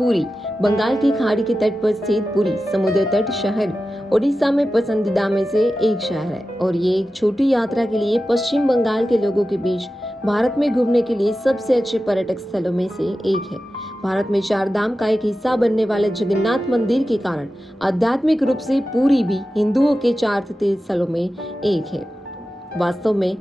पुरी बंगाल की खाड़ी के तट पर स्थित पुरी समुद्र तट शहर ओडिशा में पसंदीदा में से एक शहर है और ये एक छोटी यात्रा के लिए पश्चिम बंगाल के लोगों के बीच भारत में घूमने के लिए सबसे अच्छे पर्यटक स्थलों में से एक है। भारत में चार धाम का एक हिस्सा बनने वाले जगन्नाथ मंदिर के कारण आध्यात्मिक रूप से पुरी भी हिंदुओं के चार तीर्थ स्थलों में एक है। वास्तव में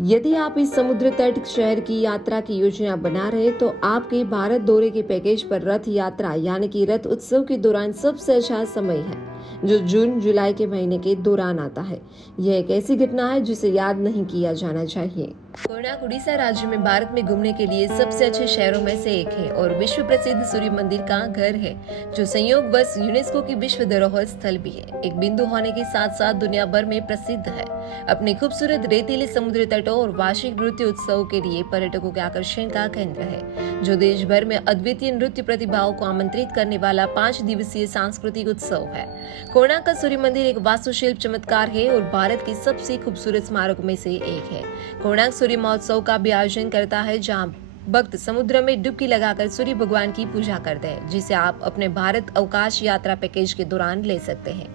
यदि आप इस समुद्र तट शहर की यात्रा की योजना बना रहे तो आपके भारत दौरे के पैकेज पर रथ यात्रा यानी कि रथ उत्सव के दौरान सबसे अच्छा समय है, जो जून जुलाई के महीने के दौरान आता है। यह एक ऐसी घटना है जिसे याद नहीं किया जाना चाहिए। कोणार्क उड़ीसा राज्य में भारत में घूमने के लिए सबसे अच्छे शहरों में से एक है और विश्व प्रसिद्ध सूर्य मंदिर का घर है, जो संयोगवश यूनेस्को की विश्व धरोहर स्थल भी है। एक बिंदु होने के साथ साथ दुनिया भर में प्रसिद्ध है। अपने खूबसूरत रेतीले समुद्र तटों और वार्षिक नृत्य उत्सव के लिए पर्यटकों के आकर्षण का केंद्र है, जो देश भर में अद्वितीय नृत्य प्रतिभाओं को आमंत्रित करने वाला 5 दिवसीय सांस्कृतिक उत्सव है। कोणार्क का सूर्य मंदिर एक वास्तुशिल्प चमत्कार है और भारत के सबसे खूबसूरत स्मारकों में से एक है। कोणार्क सूर्य महोत्सव का भी आयोजन करता है, जहां भक्त समुद्र में डुबकी लगाकर सूर्य भगवान की पूजा करते हैं, जिसे आप अपने भारत अवकाश यात्रा पैकेज के दौरान ले सकते हैं।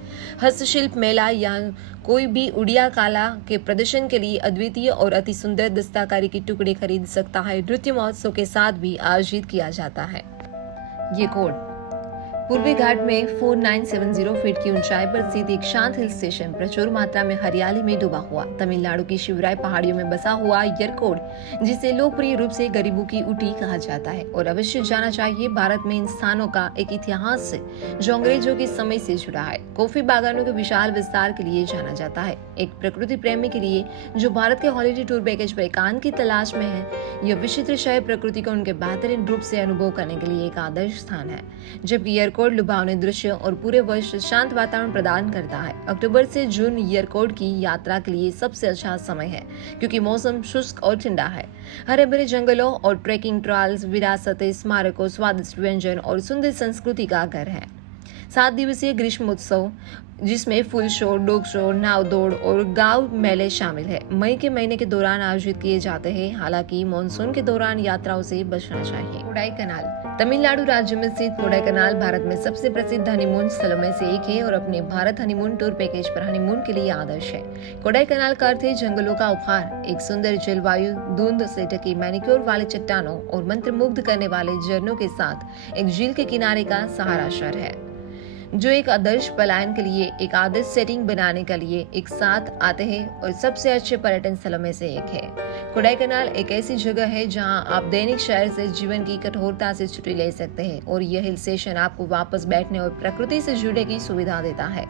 हस्तशिल्प मेला या कोई भी उड़िया कला के प्रदर्शन के लिए अद्वितीय और अति सुंदर दस्तकारी के टुकड़े खरीद सकता है। नृत्य महोत्सव के साथ भी आयोजित किया जाता है। ये कोड पूर्वी घाट में 4970 फीट की ऊंचाई पर स्थित एक शांत हिल स्टेशन प्रचुर मात्रा में हरियाली में डूबा हुआ तमिलनाडु की शिवराय पहाड़ियों में बसा हुआ येरकोड, जिसे लोकप्रिय रूप से गरीबों की ऊटी कहा जाता है और अवश्य जाना चाहिए। भारत में इन स्थानों का एक इतिहास है जो अंग्रेजों के समय से जुड़ा है। कॉफी बागानों के विशाल विस्तार के लिए जाना जाता है। एक प्रकृति प्रेमी के लिए जो भारत के हॉलिडे टूर पैकेज पर एकांत की तलाश में है, यह विचित्र शहर प्रकृति को उनके बेहतरीन रूप से अनुभव करने के लिए एक आदर्श स्थान है। जबकि येरकोड लुभावने दृश्य और पूरे वर्ष शांत वातावरण प्रदान करता है। अक्टूबर से जून येरकोड की यात्रा के लिए सबसे अच्छा समय है, क्योंकि मौसम शुष्क और ठंडा है। हरे भरे जंगलों और ट्रेकिंग ट्रायल्स, विरासत, स्मारकों, स्वादिष्ट व्यंजन और सुंदर संस्कृति का घर है। 7 दिवसीय ग्रीष्मोत्सव, जिसमें फुल शो, डॉग शो, नाव दौड़ और गांव मेले शामिल है, मई के महीने के दौरान आयोजित किए जाते हैं। हालांकि मानसून के दौरान यात्राओं से बचना चाहिए। कोडाईकनाल तमिलनाडु राज्य में स्थित कोडाईकनाल भारत में सबसे प्रसिद्ध हनीमून स्थलों में से एक है और अपने भारत हनीमून टूर पैकेज पर हनीमून के लिए आदर्श है। कोडाईकनाल का अर्थ है जंगलों का उपहार। एक सुंदर जलवायु, धुंध से ढकी मैनिक्योर वाले चट्टानों और मंत्रमुग्ध करने वाले झरनों के साथ एक झील के किनारे का सहारा शहर है, जो एक आदर्श पलायन के लिए, एक आदर्श सेटिंग बनाने के लिए एक साथ आते हैं और सबसे अच्छे पर्यटन स्थलों में से एक है। कोडाईकनाल एक ऐसी जगह है जहां आप दैनिक शहर से जीवन की कठोरता से छुट्टी ले सकते हैं और यह हिल स्टेशन आपको वापस बैठने और प्रकृति से जुड़ने की सुविधा देता है।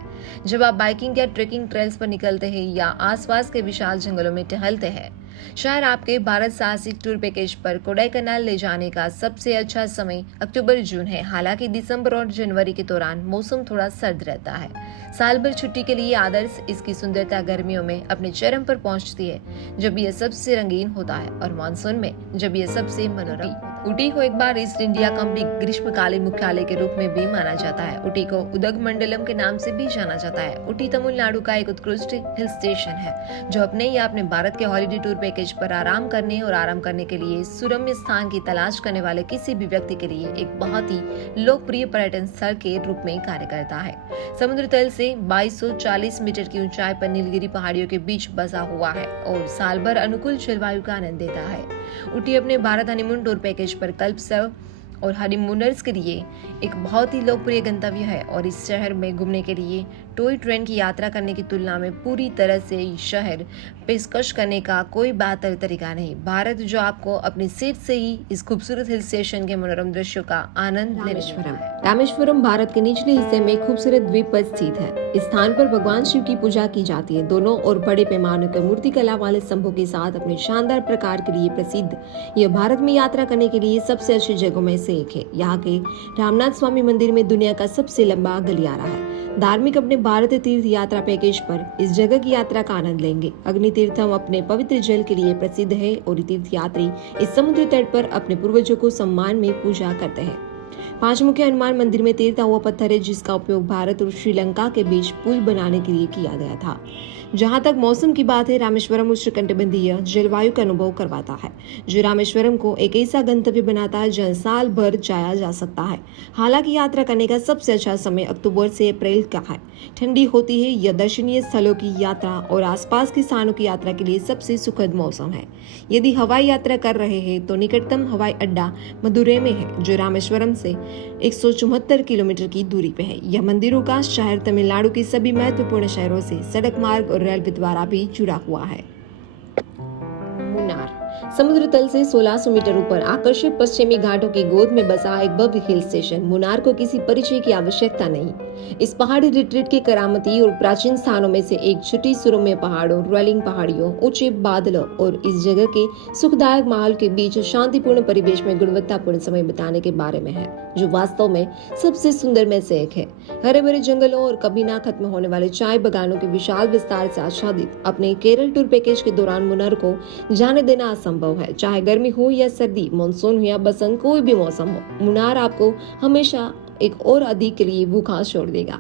जब आप बाइकिंग या ट्रेकिंग ट्रेल्स पर निकलते हैं या आसपास के विशाल जंगलों में टहलते हैं, शहर आपके भारत साहसिक टूर पैकेज पर कोडाईकनाल ले जाने का सबसे अच्छा समय अक्टूबर जून है। हालांकि दिसंबर और जनवरी के दौरान मौसम थोड़ा सर्द रहता है। साल भर छुट्टी के लिए आदर्श इसकी सुंदरता गर्मियों में अपने चरम पर पहुंचती है, जब यह सबसे रंगीन होता है, और मानसून में जब यह सबसे मनोरम। ऊटी को एक बार ईस्ट इंडिया कंपनी ग्रीष्मकालीन मुख्यालय के रूप में भी माना जाता है। ऊटी को उदगमंडलम के नाम से भी जाना जाता है। ऊटी तमिलनाडु का एक उत्कृष्ट हिल स्टेशन है, जो अपने भारत के हॉलिडे टूर पैकेज पर आराम करने के लिए सुरम्य स्थान की तलाश करने वाले किसी भी व्यक्ति के लिए एक बहुत ही लोकप्रिय पर्यटन स्थल के रूप में कार्य करता है। समुद्र तल से 2240 मीटर की ऊंचाई पर नीलगिरी पहाड़ियों के बीच बसा हुआ है और साल भर अनुकूल जलवायु का आनंद देता है। ऊटी अपने भारत हनीमून टूर पैकेज पर कल्पसव और हनीमूनर्स के लिए एक बहुत ही लोकप्रिय गंतव्य है और इस शहर में घूमने के लिए टॉय ट्रेन की यात्रा करने की तुलना में पूरी तरह से शहर पेशकश करने का कोई बेहतर तरीका नहीं। भारत जो आपको अपनी सीट से ही इस खूबसूरत हिल स्टेशन के मनोरम दृश्यों का आनंद लेने देता है। रामेश्वरम भारत के निचले हिस्से में खूबसूरत द्वीप पर स्थित है। इस स्थान पर भगवान शिव की पूजा की जाती है। दोनों और बड़े पैमाने पर मूर्तिकला वाले स्तंभों के साथ अपने शानदार प्रकार के लिए प्रसिद्ध यह भारत में यात्रा करने के लिए सबसे अच्छी जगहों में से एक है। यहाँ के रामनाथ स्वामी मंदिर में दुनिया का सबसे लंबा गलियारा है। धार्मिक अपने भारतीय तीर्थ यात्रा पैकेज पर इस जगह की यात्रा का आनंद लेंगे। अग्नि तीर्थम अपने पवित्र जल के लिए प्रसिद्ध है और तीर्थ यात्री इस समुद्र तट पर अपने पूर्वजों को सम्मान में पूजा करते हैं। 5 मुख्य हनुमान मंदिर में तैरता हुआ पत्थर है, जिसका उपयोग भारत और श्रीलंका के बीच पुल बनाने के लिए किया गया था। जहां तक मौसम की बात है, रामेश्वरम उष्णकटिबंधीय जलवायु का अनुभव करवाता है, जो रामेश्वरम को एक ऐसा गंतव्य बनाता है जहां साल भर जाया जा सकता है। हालांकि यात्रा करने का सबसे अच्छा समय अक्टूबर से अप्रैल का है। ठंडी होती है। यह दर्शनीय स्थलों की यात्रा और आसपास के स्थानों की यात्रा के लिए सबसे सुखद मौसम है। यदि हवाई यात्रा कर रहे हैं तो निकटतम हवाई अड्डा मदुरै में है, जो रामेश्वरम से 174 किलोमीटर की दूरी पे है। यह मंदिरों का शहर तमिलनाडु के सभी महत्वपूर्ण शहरों से सड़क मार्ग और रेलवे द्वारा भी जुड़ा हुआ है। मुन्नार समुद्र तल से 1600 मीटर ऊपर आकर्षक पश्चिमी घाटों की गोद में बसा एक भव्य हिल स्टेशन। मुन्नार को किसी परिचय की आवश्यकता नहीं। इस पहाड़ी रिट्रीट के करामती और प्राचीन स्थानों में से एक छुट्टी सुरम्य पहाड़ों, रोलिंग पहाड़ियों, ऊंचे बादलों और इस जगह के सुखदायक माहौल के बीच शांतिपूर्ण परिवेश में गुणवत्तापूर्ण समय बिताने के बारे में है, जो वास्तव में सबसे सुंदर में से एक है। हरे भरे जंगलों और कभी ना खत्म होने वाले चाय बागानों के विशाल विस्तार से आच्छादित अपने केरल टूर पैकेज के दौरान मुन्नार को जाने देना असंभव है। चाहे गर्मी हो या सर्दी, मानसून हो या बसंत, कोई भी मौसम हो, मुन्नार आपको हमेशा एक और अधिक के लिए भूखा छोड़ देगा।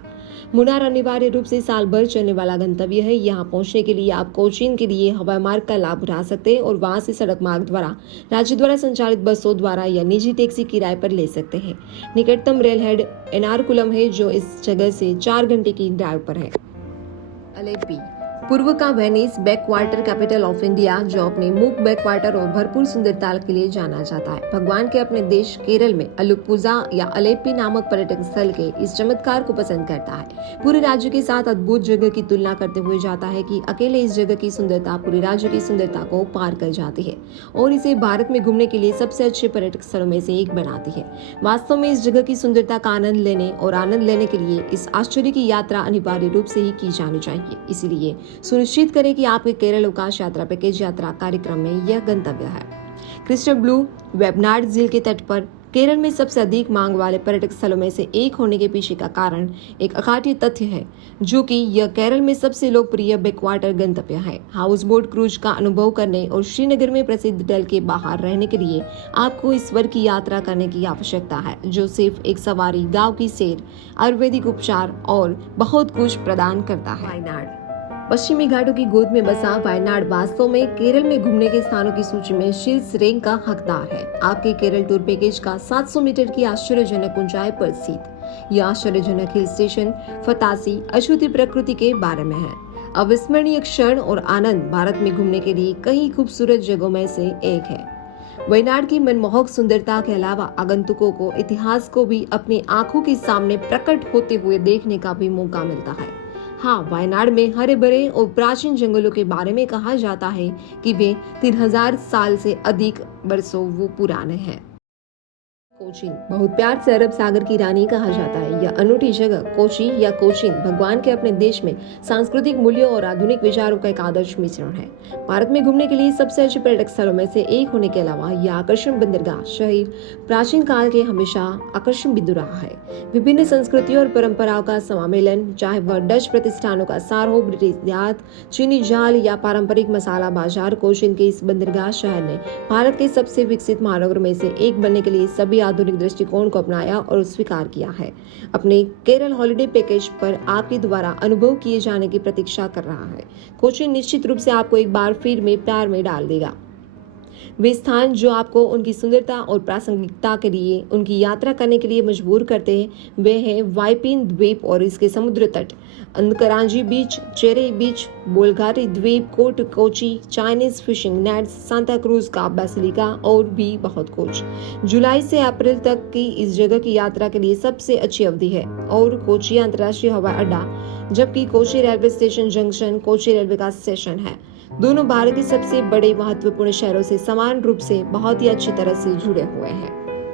मुन्नार अनिवार्य रूप से साल भर चलने वाला गंतव्य है। यहाँ पहुंचने के लिए आप कोचीन के लिए हवाई मार्ग का लाभ उठा सकते हैं और वहां से सड़क मार्ग द्वारा राज्य द्वारा संचालित बसों द्वारा या निजी टैक्सी किराए पर ले सकते हैं। निकटतम रेल हेड एर्नाकुलम है, जो इस जगह से 4 घंटे की ड्राइव पर है। अलेप्पी पूर्व का Venice backwater capital of India, जो अपने मूक बैकवाटर और भरपूर सुंदरता के लिए जाना जाता है। भगवान के अपने देश केरल में अलुपुजा या अलेप्पी नामक पर्यटक स्थल के इस चमत्कार को पसंद करता है। पूरे राज्य के साथ अद्भुत जगह की तुलना करते हुए जाता है कि अकेले इस जगह की सुंदरता पूरे राज्य की सुंदरता को पार कर जाती है और इसे भारत में घूमने के लिए सबसे अच्छे पर्यटक स्थलों में से एक बनाती है। वास्तव में इस जगह की सुंदरता का आनंद लेने के लिए इस आश्चर्य की यात्रा अनिवार्य रूप से ही की जानी चाहिए। इसीलिए सुनिश्चित करें कि आपके केरल अवकाश यात्रा पैकेज यात्रा कार्यक्रम में यह गंतव्य है। क्रिस्टल ब्लू वेबनाड झील के तट पर केरल में सबसे अधिक मांग वाले पर्यटक स्थलों में से एक होने के पीछे का कारण एक अखाड़ीय तथ्य है, जो कि यह केरल में सबसे लोकप्रिय बैकवाटर गंतव्य है। हाउस बोट क्रूज का अनुभव करने और श्रीनगर में प्रसिद्ध डल के बाहर रहने के लिए आपको इस वर्ग की यात्रा करने की आवश्यकता है, जो सिर्फ एक सवारी, गाँव की सैर, आयुर्वेदिक उपचार और बहुत कुछ प्रदान करता है। वायनाड पश्चिमी घाटों की गोद में बसा वायनाड वास्तव में केरल में घूमने के स्थानों की सूची में शीर्ष रैंक का हकदार है। आपके केरल टूर पैकेज का 700 मीटर की आश्चर्यजनक ऊंचाई पर स्थित यह आश्चर्यजनक हिल स्टेशन फतासी अछूती प्रकृति के बारे में है। अविस्मरणीय क्षण और आनंद भारत में घूमने के लिए कई खूबसूरत जगहों में से एक है। वायनाड की मनमोहक सुंदरता के अलावा आगंतुकों को इतिहास को भी अपनी आंखों के सामने प्रकट होते हुए देखने का भी मौका मिलता है। हाँ, वायनाड में हरे भरे और प्राचीन जंगलों के बारे में कहा जाता है कि वे 3000 साल से अधिक वर्षों वो पुराने हैं। कोचीन बहुत प्यार से अरब सागर की रानी कहा जाता है। यह अनूठी जगह कोची या कोचीन भगवान के अपने देश में सांस्कृतिक मूल्यों और आधुनिक विचारों का एक आदर्श मिश्रण है। भारत में घूमने के लिए सबसे अच्छे पर्यटक स्थलों में से एक होने के अलावा यह आकर्षण बंदरगाह शहर प्राचीन काल के हमेशा आकर्षण बिंदु रहा है। विभिन्न संस्कृतियों और परंपराओं का समामेलन, चाहे वह डच प्रतिष्ठानों का सार हो, ब्रिटिश देहात, चीनी जाल या पारंपरिक मसाला बाजार, कोचीन के इस बंदरगाह शहर ने भारत के सबसे विकसित महानगरों में से एक बनने के लिए सभी आधुनिक दृष्टिकोण को अपनाया और स्वीकार किया है। अपने केरल हॉलिडे पैकेज पर आपके द्वारा अनुभव किए जाने की प्रतीक्षा कर रहा है। कोचीन निश्चित रूप से आपको एक बार फिर में प्यार में डाल देगा। वे स्थान जो आपको उनकी सुंदरता और प्रासंगिकता के लिए उनकी यात्रा करने के लिए मजबूर करते हैं, वे हैं वाइपिन द्वीप और इसके समुद्र तट, अंदकरांजी बीच, चेरे बीच, बोलगारी द्वीप, कोट Kochi, Chinese fishing nets, Santa Cruz का बेसिलिका और भी बहुत कुछ। जुलाई से अप्रैल तक की इस जगह की यात्रा के लिए सबसे अच्छी अवधि है और कोची अंतर्राष्ट्रीय हवाई अड्डा, जबकि Kochi railway station junction Kochi railway का स्टेशन है। दोनों भारत के सबसे बड़े महत्वपूर्ण शहरों से समान रूप से बहुत ही अच्छी तरह से जुड़े हुए हैं।